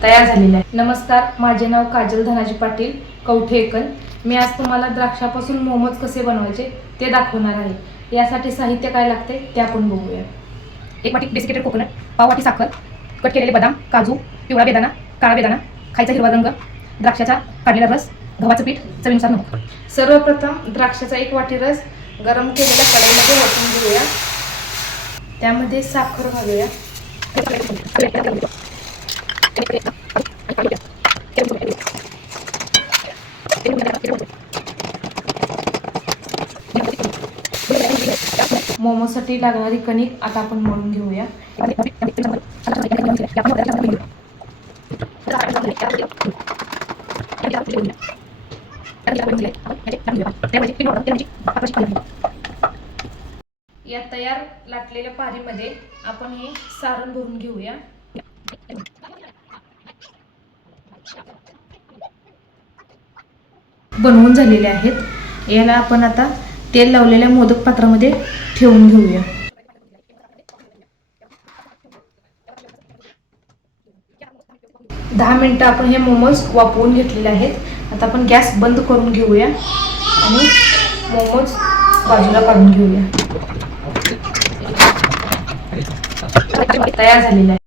तयार झालेला आहे। नमस्कार, माझे नाव काजल धनाजी पाटील कवठेकन। मी आज तुम्हाला द्राक्षापासून मोमोज कसे बनवायचे ते दाखवणार आहे। यासाठी साहित्य काय लागते ते आपण बघूया। 1 वाटी डेसिकेटेड कोकोनट, पाव वाटी साखर, कट केलेले बदाम, काजू, पिवळा बेदाणा, काळा बेदाणा, खायचा हिरवा रंग, द्राक्षाचा काढलेला रस, गव्हाचं पीठ, चवीनुसार नमक। सर्वप्रथम द्राक्षाचा 1 वाटी रस गरम केलेल्या कढईमध्ये ओतून घेऊया। त्यामध्ये साखर घालूया। मोमोसाठी लागणारी कणिक आता आपण मळून घेऊया। या तयार लाटलेल्या पारीमध्ये आपण हे सारण भरून घेऊया। बनवून झालेले आहेत। याला आपण आता तेल लावलेल्या मोदक पात्रामध्ये ठेवून घेऊया। दहा मिनिटं आपण हे मोमोज वाफवून घेतलेले आहेत। आता आपण गॅस बंद करून घेऊया आणि मोमोज बाजूला काढून घेऊया। तयार झालेला आहे।